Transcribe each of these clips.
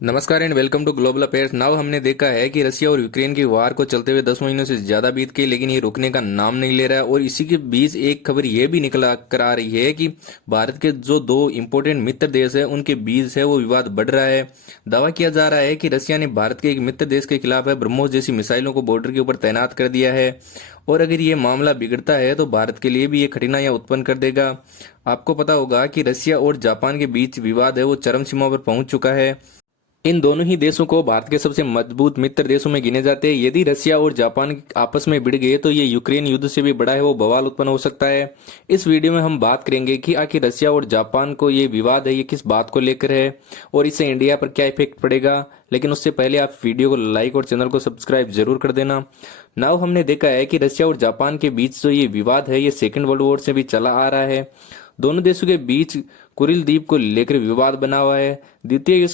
नमस्कार and welcome to global affairs. Now हमने देखा है कि रशिया और यूक्रेन की वार को चलते हुए 10 महीनों से ज्यादा बीत गए, लेकिन ये रुकने का नाम नहीं ले रहा है। और इसी के बीच एक खबर ये भी निकला कर आ रही है कि भारत के जो दो इंपोर्टेंट मित्र देश है उनके बीच है वो विवाद बढ़ रहा है। दावा किया जा रहा है कि रशिया ने भारत के एक मित्र देश के खिलाफ है ब्रह्मोस जैसी मिसाइलों को बॉर्डर के ऊपर तैनात कर दिया है। और अगर ये मामला बिगड़ता है तो भारत के लिए भी ये कठिनाइयां उत्पन्न कर देगा। आपको पता होगा कि रशिया और जापान के बीच विवाद है वो चरम सीमा पर पहुंच चुका है। इन दोनों ही देशों को भारत के सबसे मजबूत मित्र देशों में गिने जाते हैं। यदि रशिया और जापान आपस में भिड़ गए तो ये यूक्रेन युद्ध से भी बड़ा है वो बवाल उत्पन्न हो सकता है। इस वीडियो में हम बात करेंगे कि आखिर रशिया और जापान को ये विवाद है ये किस बात को लेकर है और इससे इंडिया पर क्या इफेक्ट पड़ेगा। लेकिन उससे पहले आप वीडियो को लाइक और चैनल को सब्सक्राइब जरूर कर देना। नाउ हमने देखा है कि रशिया और जापान के बीच जो ये विवाद है ये सेकेंड वर्ल्ड वॉर से भी चला आ रहा है। दोनों देशों के बीच कुरिल द्वीप को लेकर विवाद बना हुआ है। द्वितीय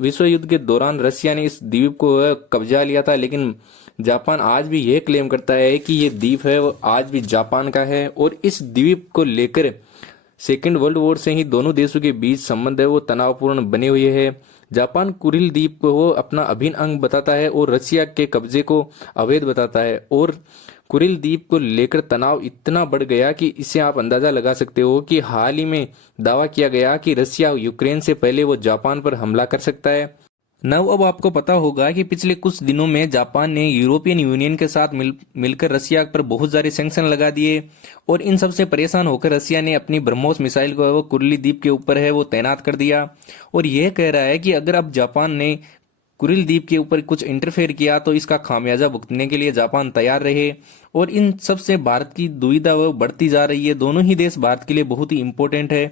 विश्व युद्ध के दौरान रशिया ने इस द्वीप को कब्जा लिया था, लेकिन जापान आज भी यह क्लेम करता है कि ये द्वीप है वो आज भी जापान का है। और इस द्वीप को लेकर सेकेंड वर्ल्ड वॉर से ही दोनों देशों के बीच संबंध है वो तनावपूर्ण बने हुए हैं। जापान कुरिल द्वीप को वो अपना अभिन्न अंग बताता है और रशिया के कब्जे को अवैध बताता है। और कुरिल द्वीप को लेकर तनाव इतना बढ़ गया कि इससे आप अंदाजा लगा सकते हो कि हाल ही में दावा किया गया कि रशिया यूक्रेन से पहले वो जापान पर हमला कर सकता है। नव अब आपको पता होगा कि पिछले कुछ दिनों में जापान ने यूरोपियन यूनियन के साथ मिलकर रशिया पर बहुत सारे सैंक्शन लगा दिए। और इन सब से परेशान होकर रशिया ने अपनी ब्रह्मोस मिसाइल को वो कुरिल द्वीप के ऊपर है वो तैनात कर दिया। और यह कह रहा है कि अगर अब जापान ने कुरिल द्वीप के ऊपर कुछ इंटरफेयर किया तो इसका खामियाजा भुगतने के लिए जापान तैयार रहे। और इन सब से भारत की दुविधा वो बढ़ती जा रही है। दोनों ही देश भारत के लिए बहुत ही इंपॉर्टेंट है।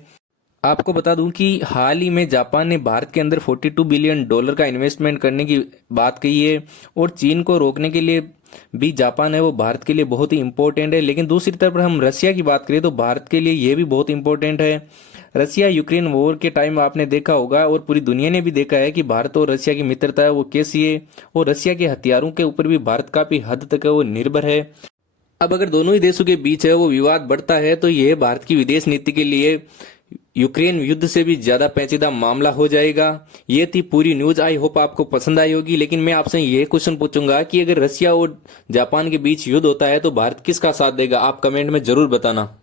आपको बता दूं कि हाल ही में जापान ने भारत के अंदर $42 बिलियन का इन्वेस्टमेंट करने की बात कही है। और चीन को रोकने के लिए भी जापान है वो भारत के लिए बहुत ही इंपॉर्टेंट है। लेकिन दूसरी तरफ हम रशिया की बात करें तो भारत के लिए ये भी बहुत इंपॉर्टेंट है। रशिया यूक्रेन वॉर के टाइम आपने देखा होगा और पूरी दुनिया ने भी देखा है कि भारत और रशिया की मित्रता है वो कैसी है। और रशिया के हथियारों के ऊपर भी भारत काफी हद तक है वो निर्भर है। अब अगर दोनों ही देशों के बीच है वो विवाद बढ़ता है तो यह भारत की विदेश नीति के लिए यूक्रेन युद्ध से भी ज्यादा पेचीदा मामला हो जाएगा। ये थी पूरी न्यूज। आई होप आपको पसंद आई होगी। लेकिन मैं आपसे ये क्वेश्चन पूछूंगा कि अगर रशिया और जापान के बीच युद्ध होता है तो भारत किसका साथ देगा, आप कमेंट में जरूर बताना।